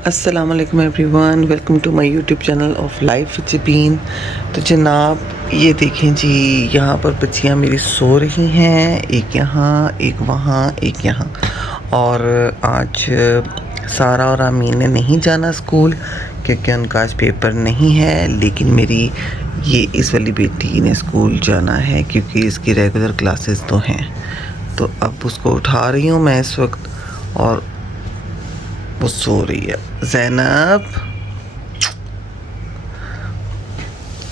अस्सलाम वालेकुम everyone, welcome to my YouTube channel of life with Jabeen. तो जनाब ये देखें जी, यहाँ पर बच्चियाँ मेरी सो रही हैं, एक यहाँ एक वहाँ एक यहाँ। और आज सारा और आमीन ने नहीं जाना स्कूल क्योंकि उनका आज पेपर नहीं है, लेकिन मेरी ये इस वाली बेटी ने स्कूल जाना है क्योंकि इसकी रेगुलर क्लासेस तो हैं। तो अब उसको उठा रही हूँ मैं इस वक्त और वो सो रही है। ज़ैनब,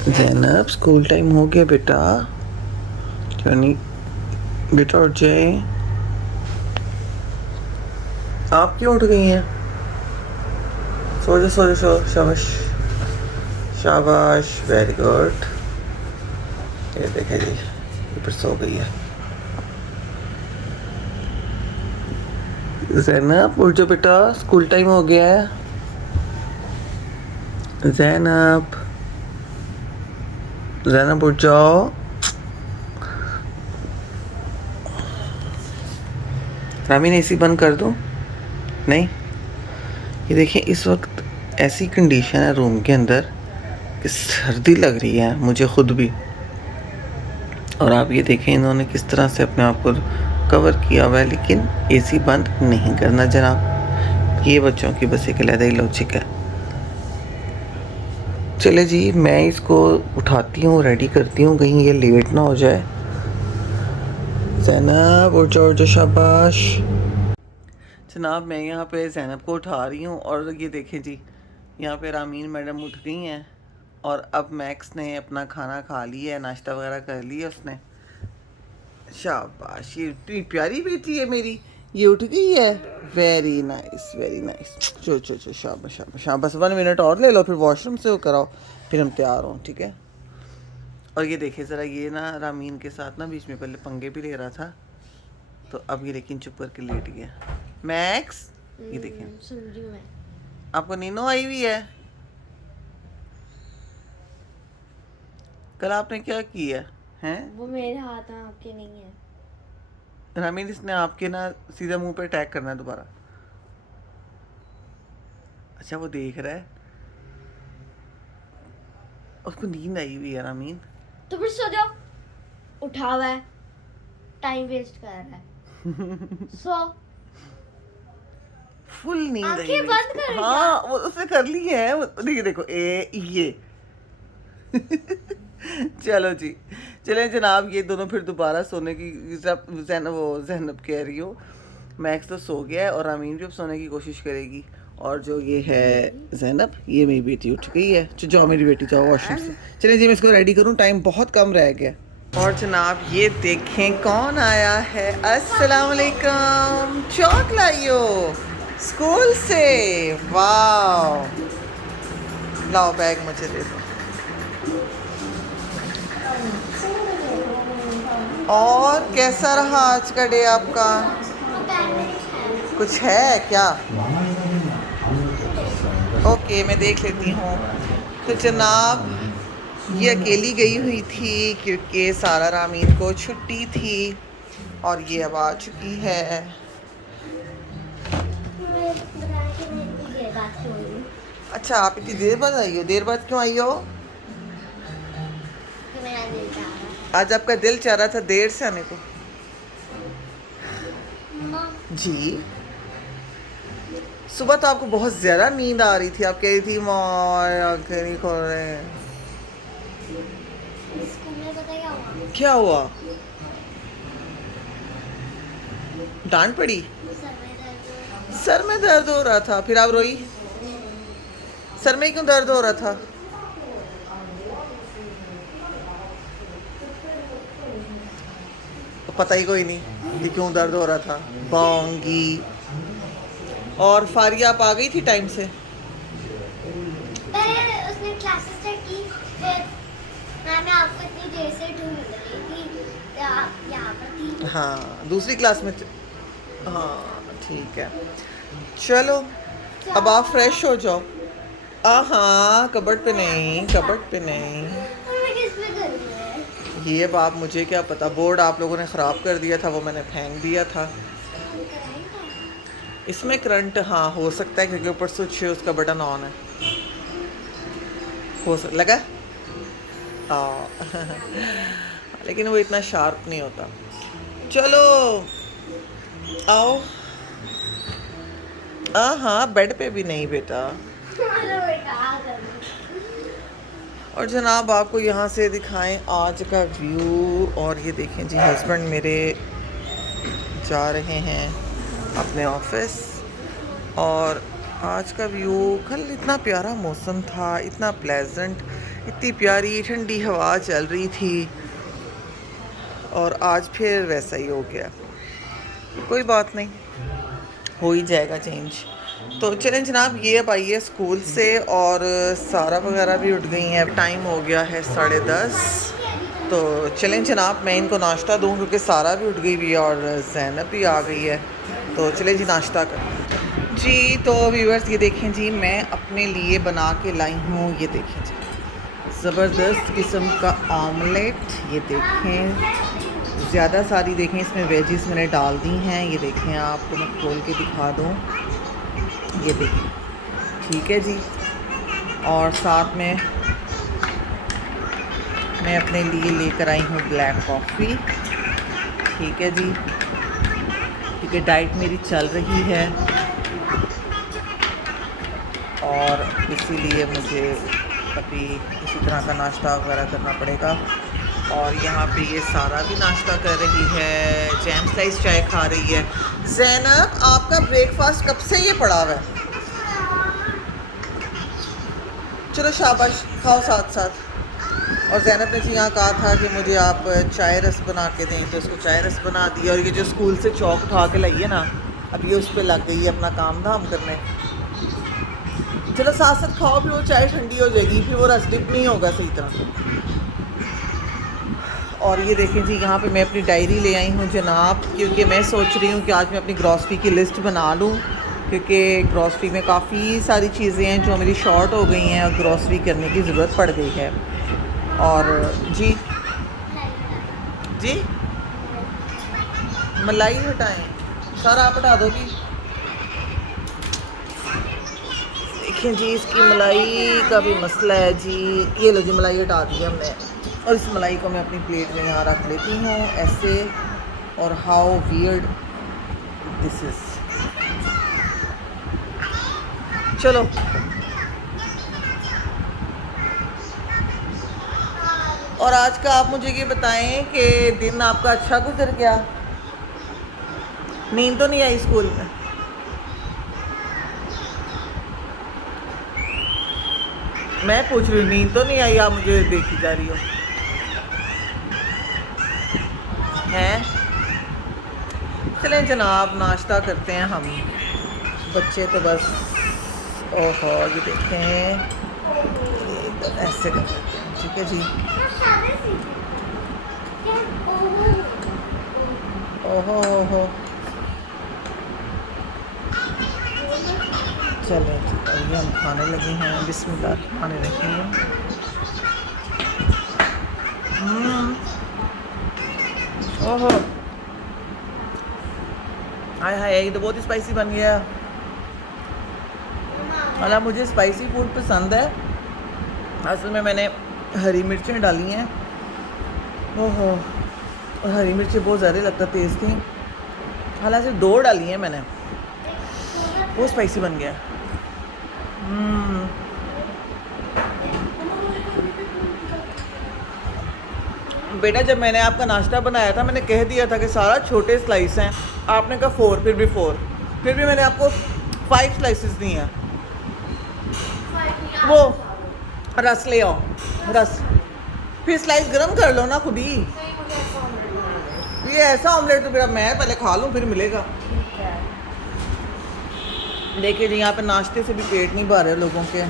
ज़ैनब स्कूल टाइम हो गया बेटा, क्यों नहीं बेटा उठ जाए। आप क्यों उठ गई हैं? सो जा सो जा सो, शाबाश शाबाश, वेरी गुड। ये देखे जी, ये पर सो गई है। ज़ैनब उठ जाओ बेटा, स्कूल टाइम हो गया है। ज़ैनब, ज़ैनब उठ जाओ। रामीन एसी बंद कर दो। नहीं, ये देखिए इस वक्त ऐसी कंडीशन है रूम के अंदर कि सर्दी लग रही है मुझे खुद भी। और आप ये देखें इन्होंने किस तरह से अपने आप को कवर किया हुआ है, लेकिन एसी बंद नहीं करना जनाब। ये बच्चों की बस एक अलग ही लॉजिक है। चले जी, मैं इसको उठाती हूँ, रेडी करती हूँ, कहीं ये लेट ना हो जाए। ज़ैनब उठ जाओ, शाबाश। जनाब मैं यहाँ पे ज़ैनब को उठा रही हूँ और ये देखें जी, यहाँ पे रामीन मैडम उठ गई हैं और अब मैक्स ने अपना खाना खा लिया है, नाश्ता वगैरह कर लिया उसने। शाबाश, ये इतनी प्यारी बेटी है मेरी, ये उठ गई है। Very nice very nice. चलो चलो चलो, शाबाश शाबाश शाबाश। 1 मिनट और ले लो, फिर वॉशरूम से वो कराओ, फिर हम तैयार हों, ठीक है। और ये देखिए ज़रा, ये ना रामीन के साथ ना बीच में पहले पंगे भी ले रहा था, तो अब ये लेकिन चुप करके लेट गया। मैक्स, ये देखिए सुन रही हूँ मैं। आपको नीनो आई हुई है। कल आपने क्या किया है? वो मेरे हाथ में, आपके नहीं है। रामीन इसने आपके ना सीधा मुंह पे अटैक करना है दोबारा। अच्छा वो देख रहा है, उसको नींद आई हुई है रामीन। तो फिर सो जाओ, उठा हुआ है, टाइम वेस्ट कर रहा है। सो फुल नींद आई आंखें हुई बंद उसको। कर। हाँ वो उसने कर ली है, देखिए देखो ये चलो जी, चलें जनाब, ये दोनों फिर दोबारा सोने की जैनब कह रही हो। मैक्स तो सो गया है और रामीन भी अब सोने की कोशिश करेगी। और जो ये है जैनब, ये मेरी बेटी उठ गई है। जाओ मेरी बेटी, जाओ वॉशरूम से। चलें जी, मैं इसको रेडी करूँ, टाइम बहुत कम रह गया। और जनाब ये देखें कौन आया है। अस्सलाम वालेकुम, चौक लाइयो स्कूल से। वाह, लाओ बैग मुझे दे दो। और कैसा रहा आज का डे आपका? कुछ है क्या? ओके, मैं देख लेती हूँ। तो जनाब ये अकेली गई हुई थी क्योंकि सारा रामीन को छुट्टी थी और ये अब आ चुकी है। अच्छा, आप इतनी देर बाद आई हो? देर बाद क्यों आई हो? आज आपका दिल चाह रहा था देर से आने को। जी, सुबह तो आपको बहुत ज़्यादा नींद आ रही थी, आप कह रही थी माँ आंखें नहीं खोल रहे हैं। क्या हुआ? डांट पड़ी? सर में दर्द हो रहा था, फिर आप रोई? सर में क्यों दर्द हो रहा था? तो पता ही कोई नहीं कि क्यों दर्द हो रहा था। बांगी। और फारिया आप आ गई थी टाइम से? पहले उसने क्लासेस स्टार्ट की, फिर मैं आपको इतनी देर से ढूंढ रही थी, आप यहाँ पर थी। हाँ, दूसरी क्लास में हाँ ठीक है। चलो अब आप फ्रेश हो जाओ। हाँ, कबर्ड पे नहीं, कबर्ड पे नहीं। मैं किस पे करूँ? ये बात मुझे क्या पता, बोर्ड आप लोगों ने ख़राब कर दिया था, वो मैंने फेंक दिया था। इसमें करंट हाँ हो सकता है क्योंकि ऊपर स्विच है, उसका बटन ऑन है। लगा लेकिन वो इतना शार्प नहीं होता। चलो आओ। हाँ बेड पे भी नहीं बेटा। और जनाब आपको यहाँ से दिखाएं आज का व्यू। और ये देखें जी हस्बैंड मेरे जा रहे हैं अपने ऑफिस। और आज का व्यू, कल इतना प्यारा मौसम था, इतना प्लेजेंट, इतनी प्यारी ठंडी हवा चल रही थी, और आज फिर वैसा ही हो गया। कोई बात नहीं, हो ही जाएगा चेंज। तो चलें जनाब, ये अब आई है स्कूल से और सारा वगैरह भी उठ गई हैं। टाइम हो गया है 10:30। तो चलें जनाब, मैं इनको नाश्ता दूं क्योंकि सारा भी उठ गई हुई है और ज़ैनब भी आ गई है। तो चले जी नाश्ता कर जी। तो व्यूअर्स ये देखें जी, मैं अपने लिए बना के लाई हूँ, ये देखें जी ज़बरदस्त किस्म का ऑमलेट। ये देखें ज़्यादा सारी देखें इसमें वेजिस मैंने डाल दी हैं। ये देखें आपको मैं खोल के दिखा दूँ, ये देखिए ठीक है जी। और साथ में मैं अपने लिए लेकर आई हूँ ब्लैक कॉफ़ी, ठीक है जी, क्योंकि डाइट मेरी चल रही है और इसीलिए मुझे अभी इसी तरह का नाश्ता वगैरह करना पड़ेगा। और यहाँ पे ये सारा भी नाश्ता कर रही है, जैम स्लाइस चाय खा रही है। ज़ैनब आपका ब्रेकफास्ट कब से ये पड़ा हुआ है? चलो शाबाश, खाओ साथ साथ। और ज़ैनब ने जी यहाँ कहा था कि मुझे आप चाय रस बना के दें, तो इसको चाय रस बना दिया। और ये जो स्कूल से चौक उठा के लाई है ना, अब ये उस पर लग गई है अपना काम धाम करने। चलो साथ साथ खाओ, फिर वो चाय ठंडी हो जाएगी, फिर वो रस डिप नहीं होगा सही तरह। और ये देखें जी, यहाँ पे मैं अपनी डायरी ले आई हूँ जनाब, क्योंकि मैं सोच रही हूँ कि आज मैं अपनी ग्रॉसरी की लिस्ट बना लूँ, क्योंकि ग्रॉसरी में काफ़ी सारी चीज़ें हैं जो मेरी शॉर्ट हो गई हैं और ग्रॉसरी करने की ज़रूरत पड़ गई है। और जी जी मलाई हटाएं, सारा आप हटा दोगी? देखें जी, इसकी मलाई का भी मसला है जी। ये लो जी, मलाई हटा दी हमने, और इस मलाई को मैं अपनी प्लेट में यहाँ रख लेती हूँ ऐसे। और हाउ वियर्ड दिस इज़। चलो और आज का आप मुझे ये बताएं कि दिन आपका अच्छा गुजर गया? नींद तो नहीं आई स्कूल में? मैं पूछ रही हूँ, नींद तो नहीं आई? आप मुझे देखी जा रही हो हैं? चलें जनाब, नाश्ता करते हैं हम। बच्चे तो बस ओहो, ये देखें तो ऐसे कर देते हैं, ठीक है जी। ओहो ओहो, चलें जी, अभी हम खाने लगे हैं। बिस्मिल्लाहिर्रहमानिर्रहीम। ओहो हाय हाय, ये तो बहुत ही स्पाइसी बन गया। हालांकि मुझे स्पाइसी फूड पसंद है, असल में मैंने हरी मिर्चें डाली हैं। ओहो, और हरी मिर्चें बहुत ज़्यादा लगता तेज़ थी, हालांकि सिर्फ 2 डाली हैं मैंने, बहुत स्पाइसी बन गया। बेटा जब मैंने आपका नाश्ता बनाया था, मैंने कह दिया था कि सारा छोटे स्लाइस हैं, आपने कहा 4, फिर भी 4, फिर भी मैंने आपको 5 स्लाइसेस दी हैं। वो रस ले आओ, रस, फिर स्लाइस गरम कर लो ना खुद ही। ये ऐसा ऑमलेट तो फिर मैं पहले खा लूँ फिर मिलेगा। देखिए जी, यहाँ पे नाश्ते से भी पेट नहीं भर रहे लोगों के।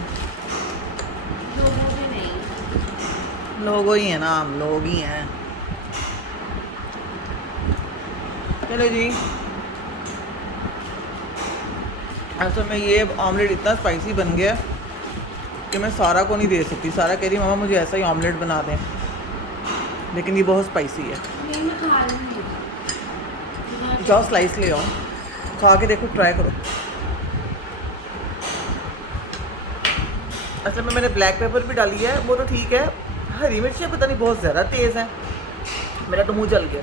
लोगों ही है ना, हम लोग ही हैं। चलो जी, असल में ये ऑमलेट इतना स्पाइसी बन गया कि मैं सारा को नहीं दे सकती। सारा कह रही मामा मुझे ऐसा ही ऑमलेट बना दें, लेकिन ये बहुत स्पाइसी है। जाओ स्लाइस ले आओ। खा के देखो, ट्राई करो। असल में मैंने ब्लैक पेपर भी डाली है, वो तो ठीक है। हरी मिर्चें पता नहीं बहुत ज़्यादा तेज़ हैं, मेरा तो मुंह जल गया,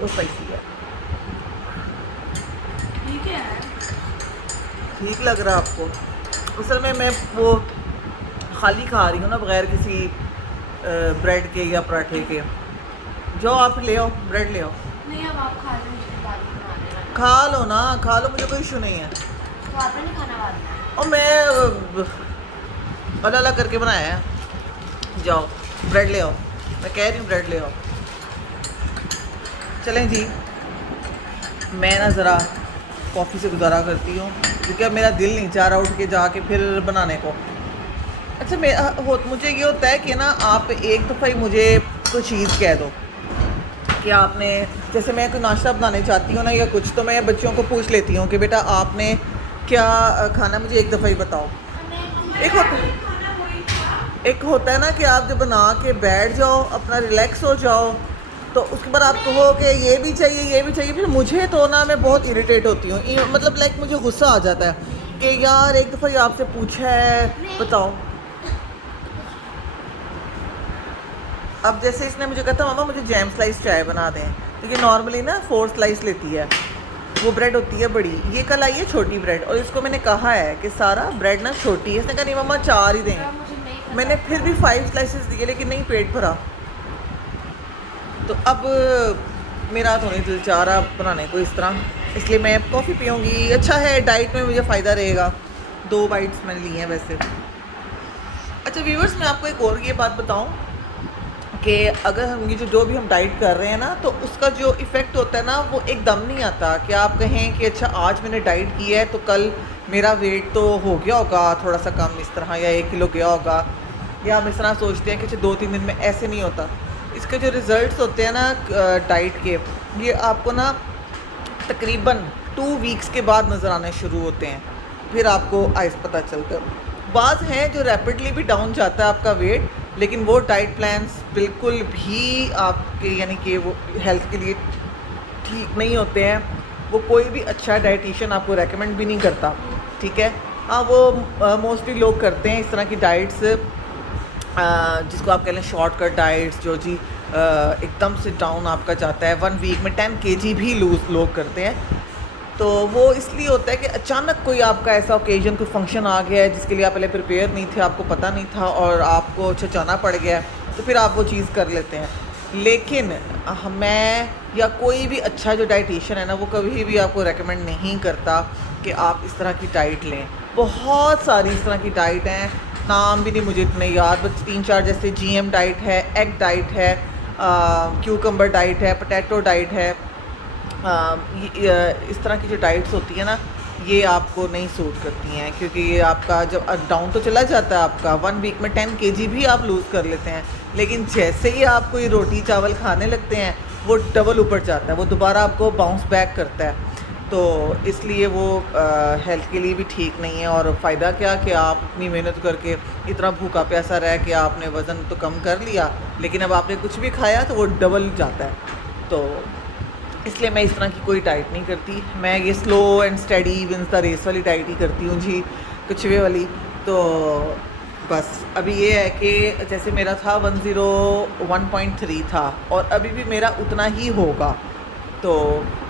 वो स्पाइसी है। ठीक है, ठीक लग रहा है आपको? असल में मैं वो खाली खा रही हूँ ना, बगैर किसी ब्रेड के या पराठे के। जो आप ले आओ, ब्रेड ले आओ। नहीं अब आप खा लो, मुझे बाद में बनाने वाला। खा लो ना, खा लो, मुझे कोई इशू नहीं है। तो आपने नहीं खाना बाद में? और मैं अलग अलग करके बनाया है। जाओ ब्रेड ले आओ, मैं कह रही हूँ ब्रेड ले आओ। चलें जी, मैं ना ज़रा कॉफ़ी से गुजारा करती हूँ, क्योंकि अब मेरा दिल नहीं चाह रहा उठ के जाके फिर बनाने को। अच्छा मुझे ये होता है कि ना आप एक दफ़ा ही मुझे कोई चीज़ कह दो कि आपने, जैसे मैं कोई नाश्ता बनाने चाहती हूँ ना या कुछ, तो मैं बच्चों को पूछ लेती हूँ कि बेटा आपने क्या खाना, मुझे एक दफ़ा ही बताओ। एक होता है ना कि आप जब बना के बैठ जाओ, अपना रिलैक्स हो जाओ, तो उसके बाद आप कहो कि ये भी चाहिए, ये भी चाहिए। फिर मुझे तो ना मैं बहुत इरिटेट होती हूँ, मतलब लाइक मुझे गुस्सा आ जाता है कि यार एक दफ़ा ही आपसे पूछा है, बताओ। अब जैसे इसने मुझे कहा था मामा मुझे जैम स्लाइस चाय बना दें, तो ये नॉर्मली ना 4 स्लाइस लेती है, वो ब्रेड होती है बड़ी। ये कल आई है छोटी ब्रेड, और इसको मैंने कहा है कि सारा ब्रेड ना छोटी है। इसने कहा नहीं मामा 4 ही दें। मुझे नहीं पता। मैंने फिर भी 5 स्लाइसेस दिए, लेकिन नहीं पेट भरा। तो अब मेरा तो नहीं दिल चाह रहा बनाने को इस तरह, इसलिए मैं कॉफ़ी पीऊँगी। अच्छा है, डाइट में मुझे फ़ायदा रहेगा। 2 बाइट्स मैंने ली हैं वैसे। अच्छा व्यूअर्स, मैं आपको एक और ये बात बताऊँ कि अगर हम ये जो भी हम डाइट कर रहे हैं ना, तो उसका जो इफ़ेक्ट होता है ना, वो एकदम नहीं आता कि आप कहें कि अच्छा आज मैंने डाइट की है तो कल मेरा वेट तो हो गया होगा थोड़ा सा कम इस तरह, या 1 किलो गया होगा, या हम इस तरह सोचते हैं कि अच्छा 2-3 दिन में। ऐसे नहीं होता। इसके जो रिज़ल्ट्स होते हैं ना डाइट के, ये आपको ना तकरीबन 2 वीक्स के बाद नज़र आने शुरू होते हैं, फिर आपको आइस पता चलता है। बाज़ हैं जो रैपिडली भी डाउन जाता है आपका वेट, लेकिन वो डाइट प्लान्स बिल्कुल भी आपके यानी कि वो हेल्थ के लिए ठीक नहीं होते हैं। वो कोई भी अच्छा डाइटिशियन आपको रेकमेंड भी नहीं करता, ठीक है। हाँ, वो मोस्टली लोग करते हैं इस तरह की डाइट्स, जिसको आप कह लें शॉर्टकट डाइट्स, जो जी एकदम से डाउन आपका जाता है। 1 वीक में 10 kg भी लूज़ लोग करते हैं। तो वो इसलिए होता है कि अचानक कोई आपका ऐसा ओकेजन, कोई फंक्शन आ गया है जिसके लिए आप पहले प्रिपेयर नहीं थे, आपको पता नहीं था और आपको जाना पड़ गया, तो फिर आप वो चीज़ कर लेते हैं। लेकिन मैं या कोई भी अच्छा जो डाइटिशियन है ना, वो कभी भी आपको रेकमेंड नहीं करता कि आप इस तरह की डाइट लें। बहुत सारी इस तरह की डाइट हैं, नाम भी नहीं मुझे इतने याद, बस 3-4 जैसे GM डाइट है, एग डाइट है, क्यूकम्बर डाइट है, पोटैटो डाइट है। इस तरह की जो डाइट्स होती है ना, ये आपको नहीं सूट करती हैं, क्योंकि ये आपका जब डाउन तो चला जाता है आपका, 1 वीक में 10 kg भी आप लूज़ कर लेते हैं, लेकिन जैसे ही आप कोई रोटी चावल खाने लगते हैं वो डबल ऊपर जाता है, वो दोबारा आपको बाउंस बैक करता है। तो इसलिए वो हेल्थ के लिए भी ठीक नहीं है। और फ़ायदा क्या कि आप इतनी मेहनत करके इतना भूखा प्यासा रह के आपने वज़न तो कम कर लिया, लेकिन अब आपने कुछ भी खाया तो वो डबल जाता है। तो इसलिए मैं इस तरह की कोई डाइट नहीं करती। मैं ये slow and steady wins the race वाली डाइट ही करती हूँ जी, कुछ वे वाली। तो बस अभी ये है कि जैसे मेरा था 101.3 था, और अभी भी मेरा उतना ही होगा। तो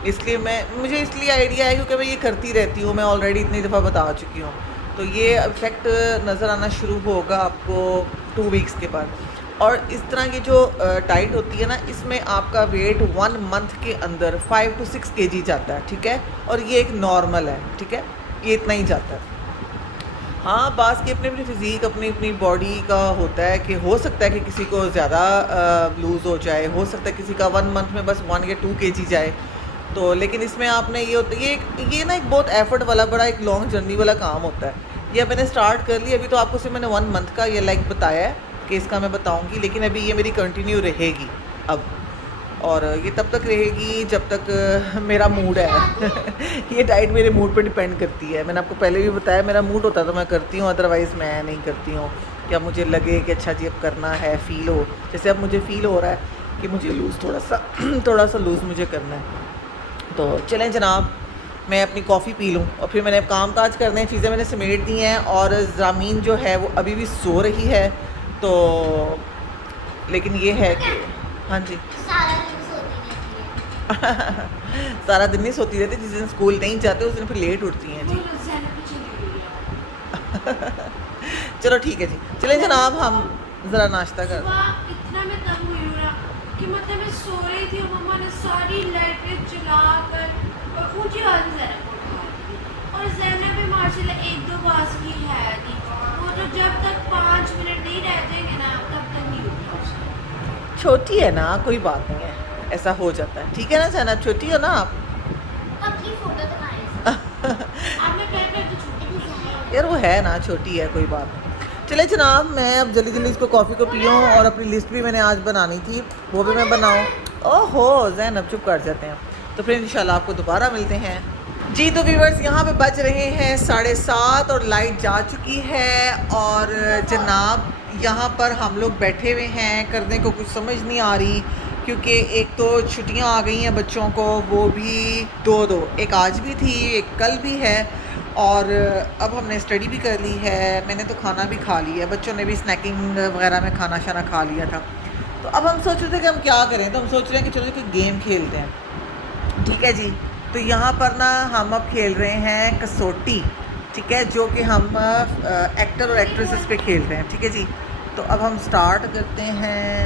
इसलिए मुझे इसलिए आइडिया है क्योंकि मैं ये करती रहती हूँ, मैं ऑलरेडी इतनी दफ़ा बता चुकी हूँ। तो ये इफ़ेक्ट नज़र आना शुरू होगा आपको 2 वीक्स के बाद। और इस तरह की जो डाइट होती है ना, इसमें आपका वेट 1 मंथ के अंदर 5 to 6 kg जाता है, ठीक है। और ये एक नॉर्मल है, ठीक है, ये इतना ही जाता है। हाँ, बास की अपनी अपनी फ़िज़ीक, अपनी अपनी बॉडी का होता है कि हो सकता है कि किसी को ज़्यादा लूज़ हो जाए, हो सकता है किसी का 1 मंथ में बस 1 या 2 kg जाए। तो लेकिन इसमें आपने ये होता है, ये ना एक बहुत एफर्ट वाला, बड़ा एक लॉन्ग जर्नी वाला काम होता है। ये मैंने स्टार्ट कर लिया, अभी तो आपको सिर्फ मैंने 1 मंथ का ये लाइक बताया है कि इसका मैं बताऊंगी, लेकिन अभी ये मेरी कंटिन्यू रहेगी अब, और ये तब तक रहेगी जब तक मेरा मूड है। ये डाइट मेरे मूड पर डिपेंड करती है। मैंने आपको पहले भी बताया, मेरा मूड होता है तो मैं करती हूँ, अदरवाइज़ मैं नहीं करती हूँ। क्या मुझे लगे कि अच्छा जी अब करना है, फ़ील हो, जैसे अब मुझे फ़ील हो रहा है कि मुझे लूज़ थोड़ा सा लूज़ मुझे करना है। तो चलें जनाब, मैं अपनी कॉफ़ी पी लूँ और फिर मैंने काम काज करने हैं, चीज़ें मैंने समेट दी हैं और ज़मीन जो है वो अभी भी सो रही है। तो लेकिन ये है कि हाँ जी सारा दिन सोती रहती है। सारा दिन नहीं सोती रहती, जिस दिन स्कूल नहीं जाते उस दिन फिर लेट उठती हैं वो जी। ज़ैनब भी चली गई है। चलो ठीक है जी, चलें जनाब हम ज़रा नाश्ता कर। सुबह इतना मैं तंग हुई हूँ ना कि मतलब मैं सो रही थी और मम्मा ने सारी लाइटें जला कर और ऊंची आवाज़ में ज़ैनब को उठा दी। और ज़ैनब भी माशाल्लाह 1-2 बास की है थी, वो तो जब तक 5 मिनट नहीं रह जाएंगे ना तब तक नहीं उठा उसने। छोटी है ना, कोई बात नहीं है, ऐसा हो जाता है, ठीक है ना जनाब, छोटी हो ना आप। अपनी फोटो दिखाने आपने पैर पैर तो छूट से यार वो है ना, छोटी है, कोई बात नहीं। चले जनाब, मैं अब जल्दी जल्दी इसको कॉफ़ी को पीऊँ और अपनी लिस्ट भी मैंने आज बनानी थी, वो भी मैं बनाऊँ। ओहो ज़ैनब चुप कर जाते हैं। तो फिर इंशाल्लाह आपको दोबारा मिलते हैं जी। तो व्यूवर्स यहाँ पे बज रहे हैं 7:30 और लाइट जा चुकी है और जनाब यहाँ पर हम लोग बैठे हुए हैं, करने को कुछ समझ नहीं आ रही क्योंकि एक तो छुट्टियाँ आ गई हैं बच्चों को, वो भी दो, एक आज भी थी एक कल भी है और अब हमने स्टडी भी कर ली है, मैंने तो खाना भी खा लिया है, बच्चों ने भी स्नैकिंग वगैरह में खाना शाना खा लिया था। तो अब हम सोच रहे थे कि हम क्या करें, तो हम सोच रहे हैं कि चलो कोई गेम खेलते हैं, ठीक है जी। तो यहाँ पर ना हम अब खेल रहे हैं कसौटी, ठीक है, जो कि हम एक्टर और एक्ट्रेसेस पे खेल रहे हैं, ठीक है जी। तो अब हम स्टार्ट करते हैं।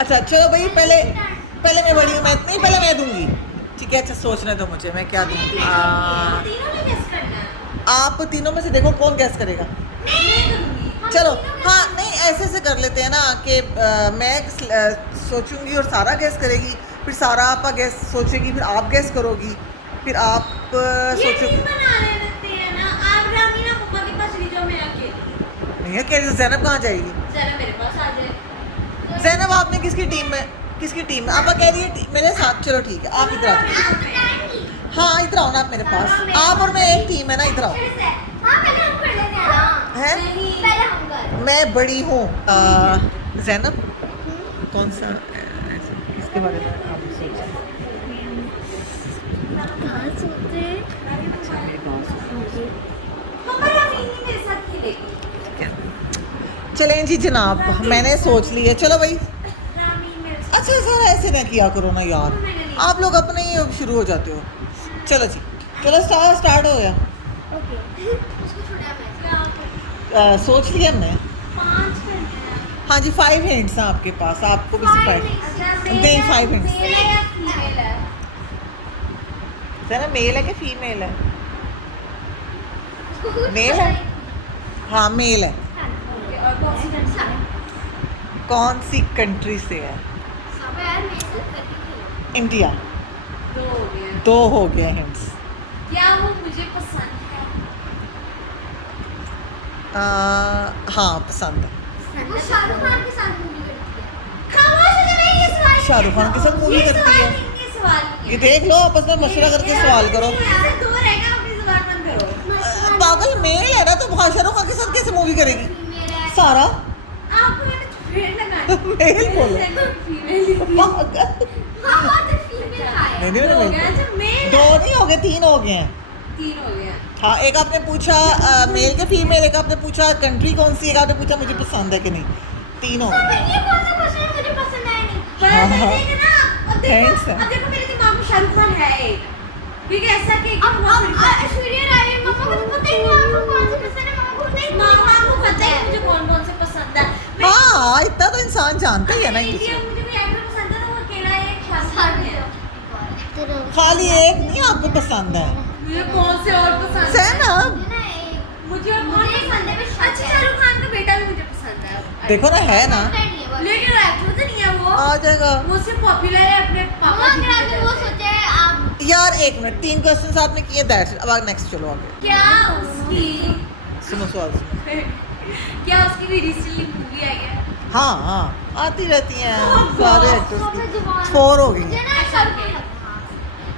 अच्छा चलो भाई, पहले मैं बड़ी हूँ, मैं नहीं पहले मैं दूँगी, ठीक है। अच्छा सोचने दो मुझे, मैं क्या दूँ। तीनों ने गेस करना है। आप तीनों में से देखो कौन गैस करेगा। मैं करूँगी। चलो हाँ, नहीं ऐसे कर लेते हैं ना कि मैं सोचूंगी और सारा गैस करेगी, फिर सारा आपा गैस सोचेगी, फिर आप गैस करोगी, फिर आप ये सोचोगे। टीम बना लेते हैं ना, आप रामीना पापा के पास चली जाओ, मैं अकेली। नहीं अकेले ज़ैनब कहाँ जाएगी। ज़रा मेरे पास आ जाए। ज़ैनब आपने किसकी टीम में आपा कह रही है मेरे साथ, चलो ठीक है आप इधर आओ। आप बताएंगी। हाँ इधर आओ ना आप मेरे पास, आप और मैं एक टीम है ना, इधर आओ। हाँ पहले हम कर लेते हैं ना। है पहले हम कर। मैं बड़ी हूँ। ज़ैनब कौन सा इसके बारे में आप सोचें। कहाँ सोते? पापा रामीनी मेरे साथ खेलेगी। चलें जी जनाब, मैंने सोच लिया, चलो भाई। रामी मेरे साथ। अच्छा सर ऐसे ना किया करो ना यार, आप लोग अपने ही शुरू हो जाते हो। चलो जी, चलो स्टार्ट हो गया। ओके। उसको छोड़ा मैं। सोच लिया हमने। 5 करने हैं। हाँ जी 5 हिंट्स हैं आपके पास, आपको भी 5 नहीं 5 हिंट्स। मेल है या फीमेल है? जरा मेल है कि फीमेल है। मेल है, हाँ मेल है। ओके, और कौन सी कंट्री है? कौन सी कंट्री से है। सब यार मेरे साथ करके खेलो। इंडिया। 2 हो गए। 2 हो गए हिंट्स। क्या वो मुझे पसंद है? हाँ पसंद है। वो शाहरुख खान के साथ मूवी करती है। खामोश हो जाओ, ये सवाल नहीं शाहरुख खान के साथ मूवी ये करती सवाल है। नहीं, ये सवाल नहीं ये है। देख लो, आपस में मशवरा करके सवाल करो। यार 2 रहेगा, अपनी जुबान बंद करो। पागल मेल है ना, तो शाहरुख खान के साथ कैसे मूवी करेगी। फीमेल है। सारा आपको मैंने फ्रेंड लगाई। मेल बोलो। फीमेल। पागल। हाँ तो फीमेल है। नहीं नहीं हो नहीं, गया, अच्छा मेल 2 नहीं हो गए, 3 हो गए हैं। 3 हो गया। हाँ एक आपने पूछा मेल के फीमेल, एक आपने पूछा कंट्री कौन सी, एक आपने पूछा मुझे पसंद है कि नहीं। 3 हो सब गए। ये कौन सा क्वेश्चन है मुझे पसंद आया नहीं। बस हाँ। देखिए ना, अब Thanks है। देखो, अब देखो मेरे दिमाग में शाहरुख खान है एक। ठीक है, ऐसा कि अब ऐश्वर्या राय है, मम्मा को तो पता ही नहीं आपको कौन सी पसंद है, मम्मा को पता ही नहीं। मामा को पता है मुझे कौन-कौन से पसंद है। मैं- हाँ इतना तो इंसान जानता ही है ना एक इसलिए दूसरे। मुझे कोई एक्टर पसंद है तो वो अकेला एक शाहरुख खान है। खाली एक नहीं आपको पसंद है। मुझे कौन से और पसंद है? ज़ैनब मुझे और कौन पसंद है? अच्छा, शाहरुख खान का बेटा भी मुझे पसंद है। देखो ना है ना, लेकिन वो एक्टर तो नहीं है वो। आ जाएगा। वो सिर्फ पॉपुलर है अपने पापा जी की वजह वो से। सोचे आप यार 1 मिनट, 3 क्वेश्चंस आपने किए, दैट्स इट। अब नेक्स्ट चलो आगे। क्या उसकी सुनो सवाल सुनो। क्या उसकी भी रिसेंटली मूवी आई है? हाँ हाँ आती रहती हैं Oh सारे God, एक्टर्स सब की। जवान 4 हो गई मुझे हैं। ना शाहरुख खान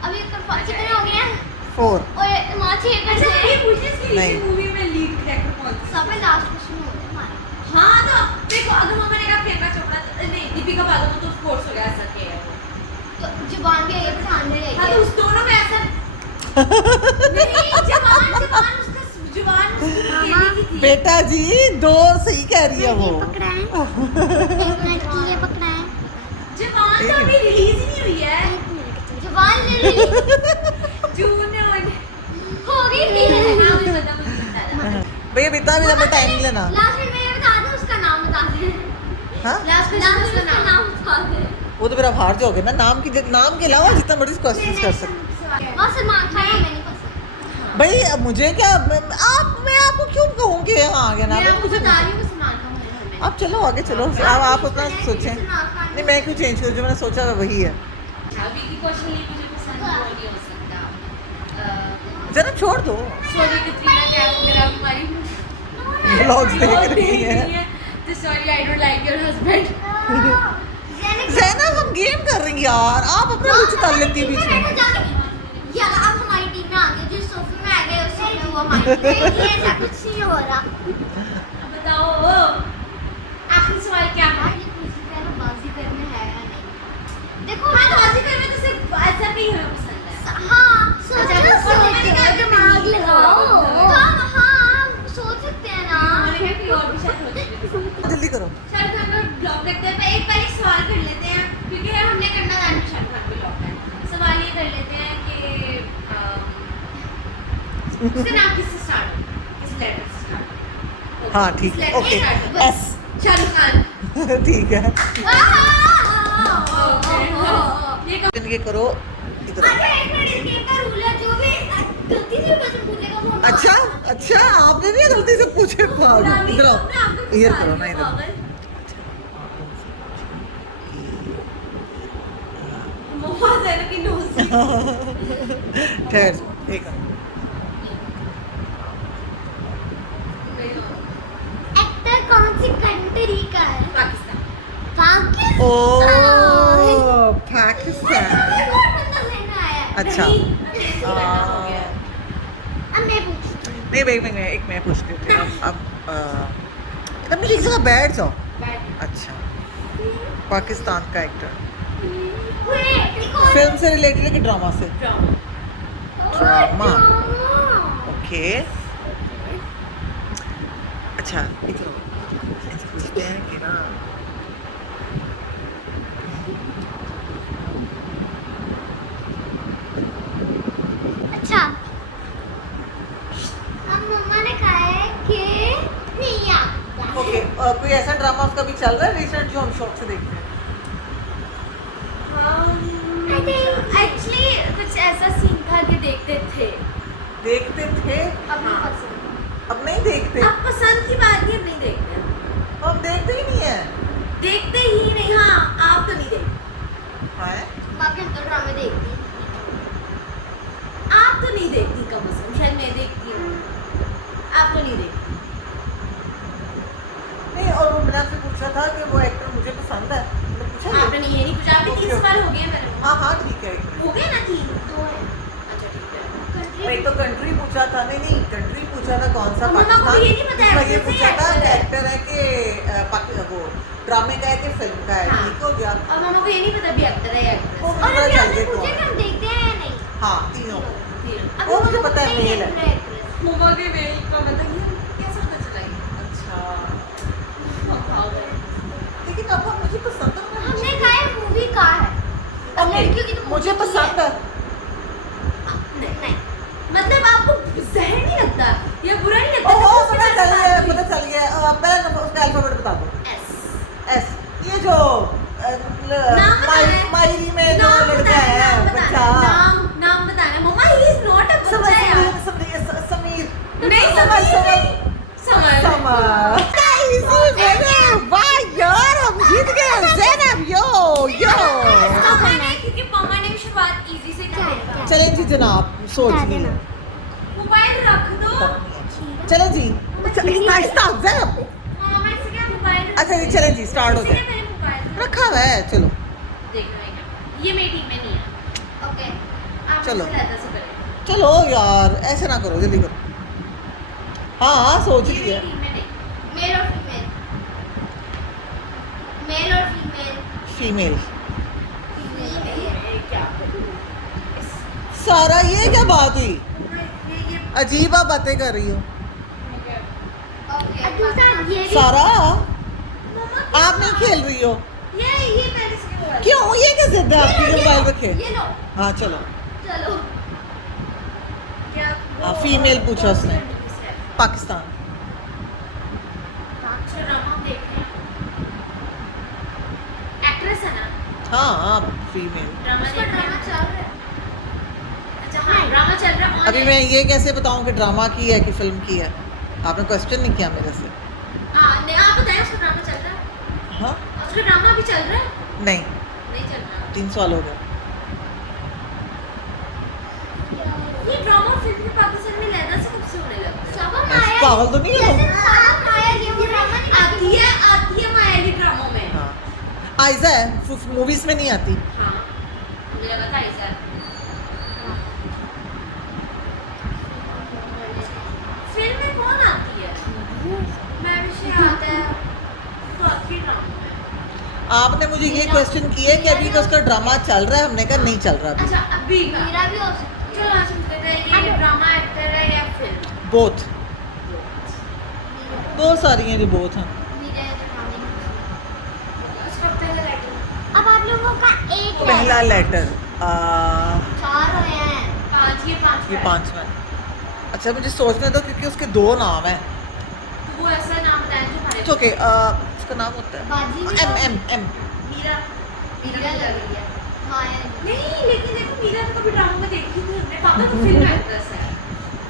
अभी तो कितने हो गए हैं 4 और वहाँ 6 कर अच्छा, ये रहे पूछिए इसकी नहीं। रिसेंट मूवी में लीड कैरेक्टर कौन सा? सब लास्ट क्वेश्चन हो गया हमारा हाँ तो देखो, अगर मम्मा ने कहा प्रियंका चोपड़ा नहीं, दीपिका पादुकोण तो कोर्स हो गया ऐसा किया है वो। तो जुबान भी आई है पठान भी आई हाँ है तो उस दोनों में ऐसा नहीं, जवान जवान उसका जवान उसकी अकेले की थी। बेटा जी दो सही कह रही है वो। ये पकड़ा है, एक मिनट की ये पकड़ा है, जवान तो अभी रिलीज ही नहीं हुई है। एक मिनट की जवान ले ली जून में हो गई थी। नाम नहीं पता, मुझे बता रहा। भैया इतना भी लंबा टाइम नहीं लेना। लास्ट में मैं बता दूं उसका नाम बता दे, हाँ लास्ट में लास्ट में उसका उसका नाम। नाम बता दे। वो तो फिर आप हार जाओगे ना। नाम के अलावा जितना मर्जी क्वेश्चन कर सकते। और सलमान खान हमें नहीं पसंद। भाई अब मुझे क्या मैं आपको क्यों कहूँ कि यहाँ आ गया ना। मैं आपको मुझे बता रही हूँ कि सलमान खान मुझे नहीं आप चलो आगे चलो। अब आप अपना सोचें। नहीं मैं क्यों चेंज करूँ, जो मैंने सोचा था वही है। अभी की क्वेश्चन ये मुझे पसंद वो नहीं हो सकता। जरा छोड़ दो। सॉरी कतरीना कैफ अगर आप हमारी व्लॉग्स देख रही हैं। तो sorry I don't like your husband. Zainab हम गेम कर रही हैं यार, आप अपना कुछ कर लेती है बीच में। यार अब हमारी टीम में आ गए, जिस सोफे में आ गए उस सोफे में वो हमारी टीम में। ये ऐसा कुछ नहीं हो रहा। बताओ आखिरी सवाल क्या है? ये पूछ रहे हैं बाजी करने है या नहीं। देखो हाँ तो बाजी करने तो सिर्फ ऐसा नहीं हमें पसंद है। हाँ सोचो अच्छा, सोचो मैंने कहा दिमाग लगाओ। हाँ। तो हम हाँ सोच सकते हैं ना। हमारे घर की और भी शायद होती है। जल्दी करो। शाहरुख खान को ब्लॉक करते हैं। एक बार एक सवाल कर लेते हैं क्योंकि हमने करना था शाहरुख खान को ब्लॉक है। सवाल ये कर लेते हैं कि उसका नाम किससे स्टार्ट हो, किस लेटर से स्टार्ट हो? हाँ ठीक किस है letter से ओके start हो? एस शाहरुख खान। ठीक है। ये कब इनके करो इधर। अच्छा एक मिनट, इस गेम का रूल है जो भी गलती से क्वेश्चन पूछेगा वो अच्छा अच्छा आपने नहीं गलती से पूछे भाग इधर आओ। इधर करो ना इधर। बहुत है ना कि नोज़। ठहर एक एक्टर कौन सी कंट्री का है? पाकिस्तान। पाकिस्तान। ओ मुझे पाकिस्तान। कौन बंदा लेना आया? अच्छा नहीं, हो गया। अब मैं पूछती हूँ। नहीं भाई मैं एक मैं पूछती हूँ अब तुमने एक जगह बैठ जाओ। बैठ। अच्छा पाकिस्तान का एक्टर Wait, एक और- फिल्म से रिलेटेड है कि ड्रामा से? ड्रामा। ड्रामा। ड्रामा। ओके अच्छा इधर आओ। ऐसे पूछते हैं कि ना अच्छा अब मम्मा ने कहा है कि नहीं आता। ओके कोई ऐसा ड्रामा उसका भी चल रहा है रिसेंट जो हम शौक से देखते हैं? I think एक्चुअली कुछ ऐसा सीन था कि देखते थे। देखते थे अब नहीं पसंद। अब नहीं देखते। अब पसंद की बात नहीं, अब नहीं देखते। हम देखते ही नहीं है। देखते ही नहीं। हाँ आप तो नहीं देखते। हैं? बाकी हम तो ड्रामे देखते हैं। आप तो नहीं देखती कम से कम, शायद मैं देखती हूँ। आप तो नहीं देखती। नहीं और वो मैंने आपसे पूछा था कि वो एक्टर मुझे पसंद है। मैंने पूछा ये? आपने ये नहीं पूछा। आपके 3 सवाल हो गए मेरे। हाँ हाँ ठीक है हो गए ना 3? दो है। अच्छा ठीक है। और एक तो कंट्री पूछा था। नहीं कंट्री पूछा था कौन सा मम्मा को पाकिस्तान। ये नहीं पता दूसरा ये actor से पूछा था actor कि है। एक्टर है कि वो ड्रामे का है कि फिल्म का है। हाँ। ठीक हो गया। और मामा को ये नहीं पता भी एक्टर है या एक्ट्रेस। वो और पता अभी चल आपने गया पूछा कौन कि है। हम देखते हैं या नहीं। हाँ तीनों। अभी वो मुझे मम्मा पता है, को नहीं मेल है। actor actress। मामा के मेल का मतलब ये कैसे पता चला ये? अच्छा बताओ भाई। लेकिन अब आप मुझे पसंद है। हमने कहा है मूवी का है। अब ओके, लड़कियों की तो मुझे movie की पसंद है। नहीं मतलब आपको जहर नहीं लगता या बुरा नहीं लगता? ओहो कि पता उसके चल बारे में गया बात हुई? पता चल गया। पहला नंबर उसका अल्फाबेट बता दो। S। एस। ये जो नाम बताना है। मायरी में जो नाम लड़का बताना है नाम बच्चा। बताना, नाम बताना। मम्मा ही इज नॉट अ बच्चा यार। समीर नहीं समर समर समर समर। वाह यार हम जीत गए ज़ैनब यो पापा ने क्योंकि पापा ने भी शुरुआत इजी से कर दी। चलें जी जनाब सोच बता ली देना। मोबाइल रख दो। चलें जी स्टॉप ज़ैनब। मामा से क्या मोबाइल? अच्छा जी चलें जी स्टार्ट हो इसलिए जाए। मैंने मोबाइल रखा हुआ है चलो देखना है क्या? ये मेरी टीम में नहीं है। ओके आप चलो। मुझसे ज़्यादा से करें। चलो यार ऐसे ना करो जल्दी करो। हाँ सोच ये लिया। मेरी टीम में नहीं। मेल और फीमेल। मेल और फीमेल। फीमेल ये क्या? सारा ये क्या बात हुई? ये अजीब आप बातें कर रही हो और दूसरा ये भी सारा। मम्मा आप नहीं खेल रही हो ये मैंने इसके मोबाइल क्यों? ये क्या जिद है आपकी जो मोबाइल रखे? ये लो हाँ चलो। चलो क्या हाँ, female पूछा उसने। पाकिस्तान। ड्रामा देख रहे हैं एक्ट्रेस है ना हाँ फीमेल। ड्रामा उसका ड्रामा चल रहा है। अच्छा हाँ ड्रामा चल रहा है अभी मैं ये कैसे बताऊं कि ड्रामा की है कि फिल्म की है? आपने क्वेश्चन नहीं किया मेरे से। नहीं आप बताएं उसका ड्रामा चल रहा है हाँ उसका ड्रामा भी चल रहा है नहीं, नहीं चल रहा 3 साल हो गए। ये ड्रामा फिल्म भी पाकिस्तान में लहदा से कब से होने लगा है? सबा ऐसे माया पागल तो नहीं है जैसे तुम? सबा माया ये वो ड्रामा नहीं आती है मायाली ड्रामों में हाँ आयजा है, मूवीज में नहीं आती। हाँ मुझे लगा था ऐसा फिल्म में कौन आती है मैं विषय आता है तो आती ड्रामा में आपने मुझे ये क्वेश्चन किया कि अभी तो उसका ड्रामा चल रहा है, हमने कहा नहीं चल रहा अभी। अच्छा अभी का मेरा भी हो सकता चलो आज हम कहते हैं ये ड्रामा एक्टर है या फिल्म बोथ, बहुत सारी हैं जो बोथ हैं। मेरा तो ड्रामे नहीं। उसका पहला लेटर अब आप लोगों का एक है। पहला लेटर 4 हुए हैं। पांच ये 5वां है। अच्छा मुझे सोचने दो क्योंकि उसके 2 नाम हैं। तो वो ऐसा नाम बताया जो हमारे इट्स ओके, उसका नाम होता बाजी भी है तो- एम। मीरा मीरा लग रही है माया नहीं लेकिन देखो मीरा तो कभी ड्रामा में देखी नहीं हमने पापा तो फिल्म एक्ट्रेस है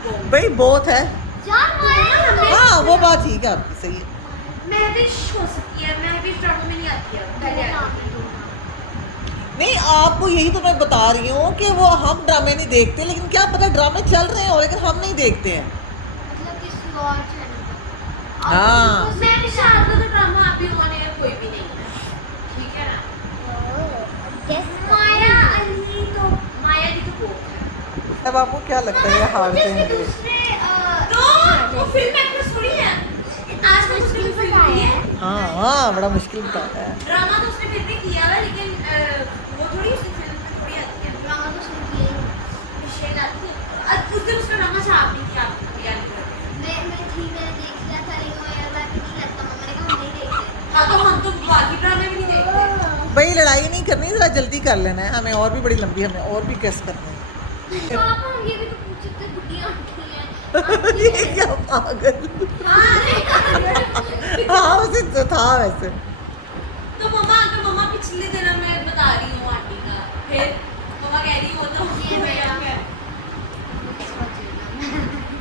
तो भाई बोथ है। यार माया हमने हाँ वो बात ठीक है आपकी, सही है। महविश हो सकती है महविश ड्रामा में नहीं आती है पहले आती है नहीं आपको यही तो मैं बता रही हूँ कि वो हम ड्रामे नहीं देखते, लेकिन क्या पता ड्रामे चल रहे हो लेकिन हम नहीं देखते हैं। मतलब किसी और चैनल पर। हाँ। मैं भी शायद तो ड्रामा अभी ऑन एयर कोई भी नहीं है ठीक है ना Guess माया अली तो माया अली तो बहुत है अब आपको क्या लगता है ये हार जिसके जाएंगे? दूसरे तो वो फिल्म एक्ट्रेस थोड़ी है आज तक उसने भी फिल्म की है हाँ बड़ा मुश्किल बताया है। ड्रामा तो उसने फिर भी किया है लेकिन वो थोड़ी उसकी फिल्म में थोड़ी आती है ड्रामा तो उसने किया ही नहीं। मिशेल आती है उस दिन उसका ड्रामा था आपने किया याद करो मैं थी मैंने देख लिया था लेकिन वो यार बाकी नहीं लगता मम्मा ने कहा हम नहीं देखते। हाँ तो हम तो बाकी ड्रामे भी नहीं देखते भाई लड़ाई नहीं करनी, जरा जल्दी कर लेना है, हमें और भी बड़ी लंबी, हमें और भी गेस करना तो आप हम ये भी तो पूछ सकते गुड्डियाँ आंटी हैं है। ये क्या पागल। हाँ वैसे तो था वैसे। तो मम्मा पिछले जन्म में बता रही हूँ आंटी का फिर मम्मा कह रही हो तो ये मेरा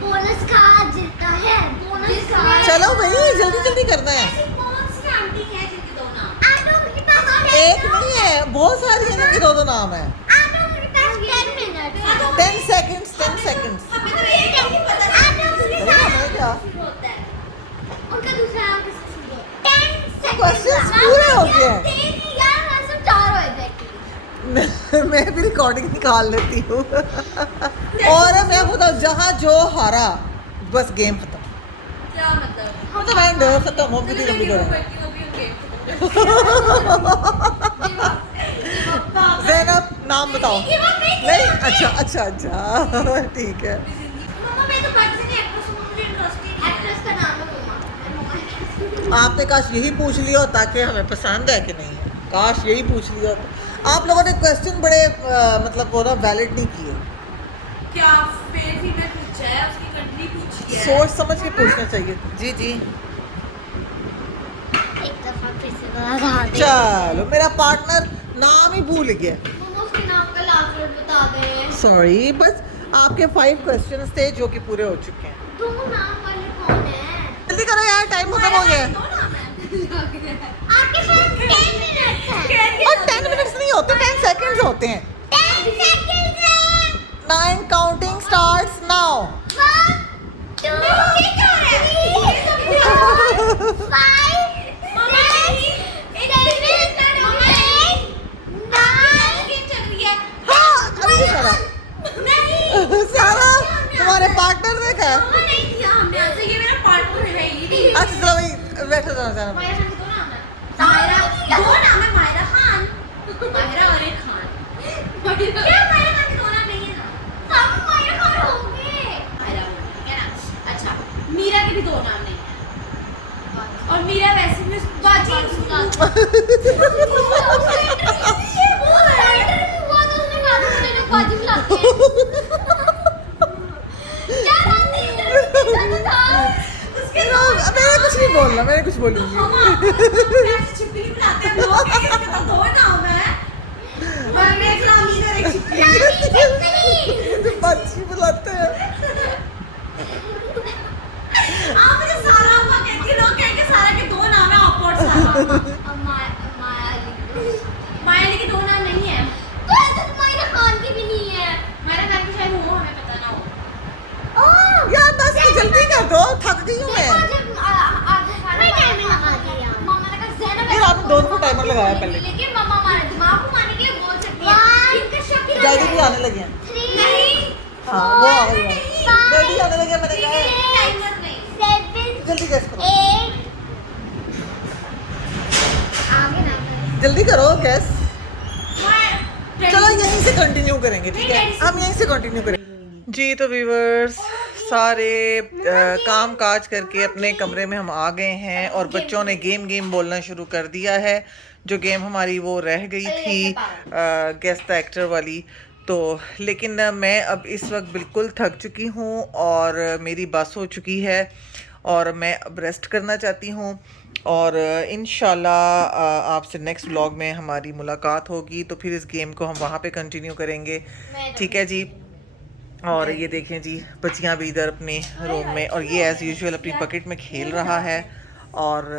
बोनस का जीता है बोनस का चलो भाई जल्दी जल्दी करना है। ऐसी कौन सी आंटी है जिनके 2 नाम आटो के पास एक नहीं है, बहुत सारी हैं जिनके 2 नाम है। आटो के पास 10 मिनट 10 seconds 10 seconds। हमें तो ये नहीं पता आटो के अरे हमें क्या? शुरू होता है उनका दूसरा नाम किससे शुरू होता है 10 सेकंड Questions पूरे हो गए हैं। यार वैसे 4 हो गए एक्चुअली मैं भी रिकॉर्डिंग निकाल लेती हूँ। और मैं बताऊँ जहाँ जो हारा बस गेम खत्म, क्या मतलब मतलब एंड खत्म हो गई लंबी दौड़। ज़ैनब नाम बताओ। नहीं अच्छा अच्छा अच्छा ठीक है। मम्मा मैं तो बच्चे नहीं एक्ट्रेस हूँ मुझे इंटरेस्ट ही नहीं है एक्ट्रेस का नाम है मम्मा आपने काश यही पूछ लिया होता कि हमें पसंद है कि नहीं है, काश यही पूछ लिया होता। आप लोगों ने क्वेश्चन बड़े मतलब वो ना वैलिड नहीं किए। क्या फेयर फीमेल पूछा है उसकी कंट्री पूछी है सोच समझ के पूछना चाहिए। जी जी एक दफा फिर से बता दे चलो मेरा पार्टनर नाम ही भूल गया, मम्मा उसके नाम का लास्ट वर्ड बता दे सॉरी। बस आपके 5 क्वेश्चंस थे जो कि पूरे हो चुके हैं। 2 नाम वाले कौन है जल्दी करो यार, टाइम खत्म हो गया। दो नाम है आपके पास 10 मिनट्स हैं और 10 मिनट्स नहीं होते, 10 सेकंड्स होते हैं। 10 सेकंड्स हैं 9 काउंटिंग स्टार्ट्स नाउ। 1 2 हाँ जल्दी करो। सारा तुम्हारे पार्टनर ने कहा। अच्छा चलो भाई बैठो जाओ दो नाम नहीं है और मेरा वैसे भी बाजी ये वो राइटर भी हुआ तो उसने कहा था मुझे लोग बाजी बुलाते हैं क्या बात है इंटरव्यू था उसके मैंने कुछ नहीं बोलना, मैंने कुछ बोलूंगी। हम छिपकली बुलाते हैं लोग, इसके तो दो नाम है और एक रानी और एक छिपकली। बच्ची बुलाते हैं। आप मुझे सारा हुआ कहती लोग कहेंगे सारा के दो नाम है आप और सारा। मायाली के दो नाम नहीं है। तो ऐसा तो मायरा खान की भी नहीं है मेरा नाम भी शायद हो, हमें पता ना हो। यार बस जल्दी कर दो, थक गई हूँ मैं। मैं टाइमर लगा दिया मम्मा ने कहा ज़ैनब फिर आपने दोनों को टाइमर लगाया पहले। लेकिन मम्मा हमारे दिमाग को मारने के लिए बोल सकती है इनका शक ही डैडी भी आने लगे हैं। नहीं हाँ वो आ गए हैं। डैडी आने लगे हैं, मैंने कहा है। टाइमर नहीं। 7 जल्दी गैस करो, 8 आगे ना जल्दी करो गैस। मैं चलो यहीं से कंटिन्यू करेंगे, ठीक है? हम यहीं से कंटिन्यू करेंगे। जी तो व्यूवर्स सारे काम काज करके अपने कमरे में हम आ गए हैं और बच्चों ने गेम बोलना शुरू कर दिया है। जो गेम हमारी वो रह गई थी गेस द एक्टर वाली, तो लेकिन मैं अब इस वक्त बिल्कुल थक चुकी हूँ और मेरी बस हो चुकी है और मैं अब रेस्ट करना चाहती हूँ और इंशाल्लाह आपसे नेक्स्ट व्लॉग में हमारी मुलाकात होगी, तो फिर इस गेम को हम वहाँ पे कंटिन्यू करेंगे, ठीक है जी। और ये देखें जी बच्चियाँ भी इधर अपने रूम में और ये एज़ यूजुअल अपनी बकेट में खेल रहा है। और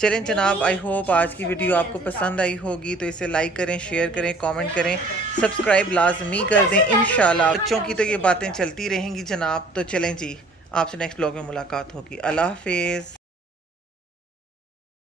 चलें जनाब, आई होप आज की वीडियो आपको पसंद आई होगी, तो इसे लाइक करें, शेयर करें, कमेंट करें, सब्सक्राइब लाजमी कर दें। इंशाल्लाह बच्चों की तो ये बातें चलती रहेंगी जनाब। तो चलें जी, आपसे नेक्स्ट व्लॉग में मुलाकात होगी। अल्लाह हाफिज़।